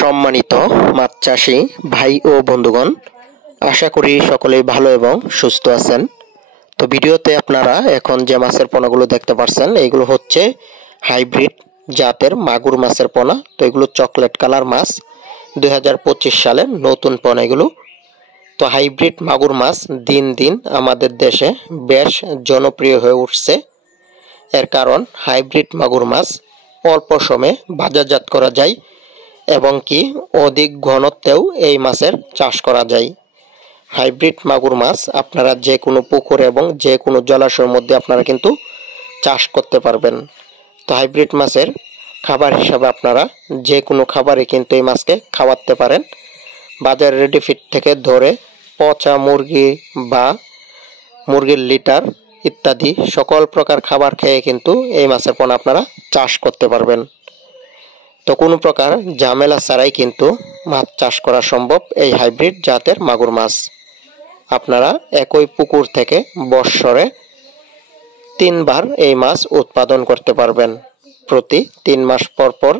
সম্মানিত মাছ চাষী ভাই ও বন্ধুগণ, আশা করি সকলেই ভালো এবং সুস্থ আছেন। তো ভিডিওতে আপনারা এখন যে মাছের পোনাগুলো দেখতে পাচ্ছেন, এইগুলো হচ্ছে হাইব্রিড জাতের মাগুর মাছের পোনা। তো এগুলো চকলেট কালার মাছ, 2025 সালের নতুন পোনা এগুলো। তো হাইব্রিড মাগুর মাছ দিন দিন আমাদের দেশে বেশ জনপ্রিয় হয়ে উঠছে। এর কারণ হাইব্রিড মাগুর মাছ অল্প সময়ে বাজারজাত করা যায় এবং কি অধিক ঘনত্বেও এই মাছের চাষ করা যায়। হাইব্রিড মাগুর মাছ আপনারা যে কোনো পুকুর এবং যে কোনো জলাশয়ের মধ্যে আপনারা কিন্তু চাষ করতে পারবেন। তো হাইব্রিড মাছের খাবার হিসাবে আপনারা যে কোনো খাবারে কিন্তু এই মাছকে খাওয়াতে পারেন। বাজার রেডি ফিড থেকে ধরে পচা মুরগি বা মুরগির লিটার ইত্যাদি সকল প্রকার খাবার খেয়ে কিন্তু এই মাছের পোনা আপনারা চাষ করতে পারবেন। তো কোনো প্রকার ঝামেলা ছাড়াই কিন্তু মাছ চাষ করা সম্ভব এই হাইব্রিড জাতের মাগুর মাছ। আপনারা একই পুকুর থেকে বৎসরে 3 বার এই মাছ উৎপাদন করতে পারবেন। প্রতি 3 মাস পর পর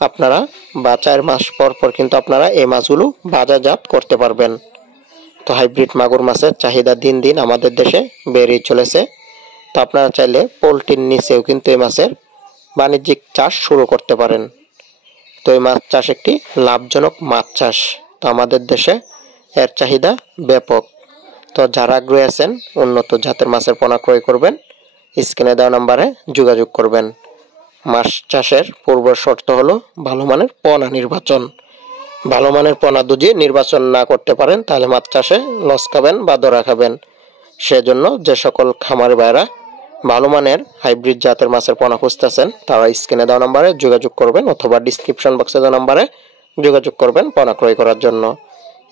আপনারা বা 4 মাস পর পর কিন্তু আপনারা এই মাছগুলো বাজারজাত করতে পারবেন। তো হাইব্রিড মাগুর মাছের চাহিদা দিন দিন আমাদের দেশে বেড়েই চলেছে। তো আপনারা চাইলে পোলট্রির নিচেও কিন্তু এই মাছের বাণিজ্যিক চাষ শুরু করতে পারেন। তো এই মাছ চাষ একটি লাভজনক মাছ চাষ। তো আমাদের দেশে এর চাহিদা ব্যাপক। তো যারা আগ্রহী আছেন উন্নত জাতের মাছের পোনা ক্রয় করবেন, স্ক্রিনে দেওয়া নম্বরে যোগাযোগ করবেন। মাছ চাষের পূর্ব শর্ত হলো ভালো মানের পোনা নির্বাচন। ভালো মানের পোনা যদি নির্বাচন না করতে পারেন তাহলে মাছ চাষে লস খাবেন বা ধরা খাবেন। সেজন্য যে সকল খামারি ভাইরা ভালো মানের হাইব্রিড জাতের মাছের পোনা খুঁজতেছেন তারা স্ক্রিনে দেওয়া নম্বরে যোগাযোগ করবেন অথবা ডিসক্রিপশন বক্সে দেওয়া নম্বরে যোগাযোগ করবেন পোনা ক্রয় করার জন্য।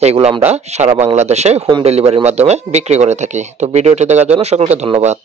এইগুলো আমরা সারা বাংলাদেশে হোম ডেলিভারির মাধ্যমে বিক্রি করে থাকি। তো ভিডিওটি দেখার জন্য সকলকে ধন্যবাদ।